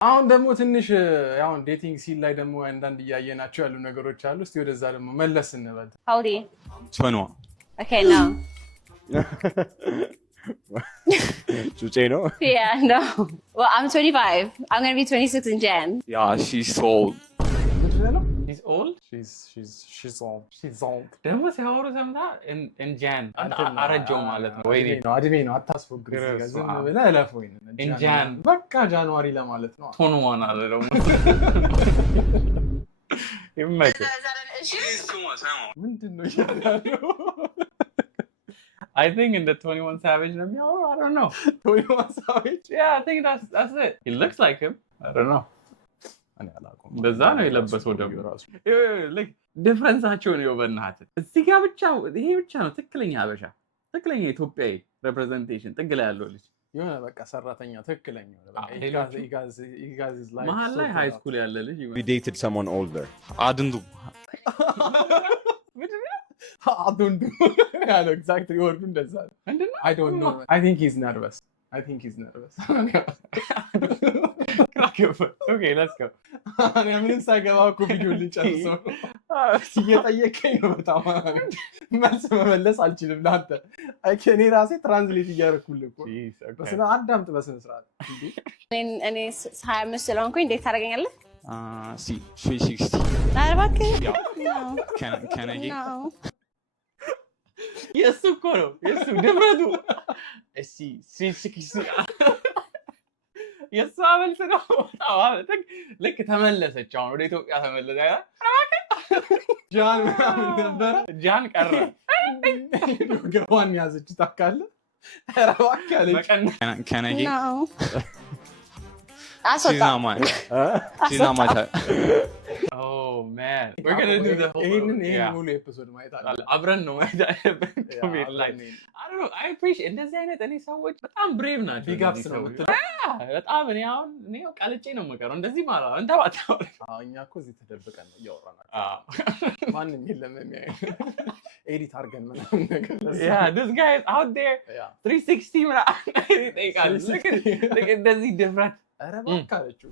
አሁን ደግሞ ትንሽ ያው ዴቲንግ ሲል ላይ ደግሞ አንዳንድ እያየናቸው ያሉ ነገሮች አሉ። እስቲ ወደዛ ደግሞ መለስ እንበል። How old are you? 21. Okay, no. Chuche, no? Yeah, no. Well, I'm 25. I'm going to be 26 in Jan. Yeah, she's so old. He's old? She's old. She's old. ደግሞ ሲያወሩ ሰምታ in Jan አረጀው ማለት ነው። ወይኔ እድሜ ነው አታስፎግር። ዝም ብለህ እለፍ። ወይኔ in Jan በቃ ጃንዋሪ ለማለት ነው። ሆኖዋን አለ ደግሞ ይመችህ። ምንድን ነው ያለው? I think in the 21 Savage ነው የሚያወሩ. I don't know. 21 Savage? Yeah, I think that's it. He looks like him. I don't know. እንደዛ ነው የለበሰው ደግሞ ራሱ like ዲፈረንሳቸው ነው በእናትህ። እዚህ ጋር ብቻ ይሄ ብቻ ነው ትክክለኛ ሀበሻ ትክክለኛ ኢትዮጵያዊ ሪፕሬዘንቴሽን ጥግ ላይ ያለው ልጅ የሆነ በቃ ሰራተኛ ትክክለኛ ነው በቃ መሀል ላይ ሃይ ስኩል ያለ ልጅ We dated someone older. አድንዱ አድንዱ ያለው exactly ወርዱ እንደዛ ነው። I don't know. I think he's nervous. Okay, let's go. እኔ ምንም ሳይገባው እኮ ቪዲዮ ልጨርሰው እየጠየቀኝ ነው። በጣም መልስ መመለስ አልችልም ለአንተ። እኔ ራሴ ትራንስሌት እያደረኩልህ እኮ በስነ አዳምጥ በስነ ስርዓት። እኔ 25 ስለሆንኩኝ እንዴት ታደርገኛለህ? See, 360. ኧረ እባክህ Can I get? የእሱ እኮ ነው የእሱ ድፍረቱ። እሺ 360 የእሱ አበልት ነው። ልክ ተመለሰች። አሁን ወደ ኢትዮጵያ ተመለሰ። ጃን ምናምን ነበረ። ጃን ቀረ። ገባን ያዘች ታውቃለህ። ኧረ እባክህ አለች። Can I get? አስወጣ። She's not mine. She's not my type. Oh man, we're gonna do the whole. ይሄንን ሙሉ ኤፒሶድ ማየት አለ። አብረን ነው ማየት አለብን። I don't know. I appreciate እንደዚህ አይነት እኔ ሰዎች በጣም ብሬቭ ናቸው። ቢግ አፕስ ነው የምትለው። በጣም እኔ አሁን እኔ ቀልጬ ነው የምቀረው። እንደዚህ ማለት ነው እንተባታው። እኛ እኮ እዚህ ተደብቀን ነው እያወራናል። ማንም የለም የሚያይ ኤዲት አድርገን ምናምን ነገር። Yeah, this guy is out there 360 ምናምን ይጠይቃል። ልክ እንደዚህ ድፍረት ኧረ እባክህ አለችው።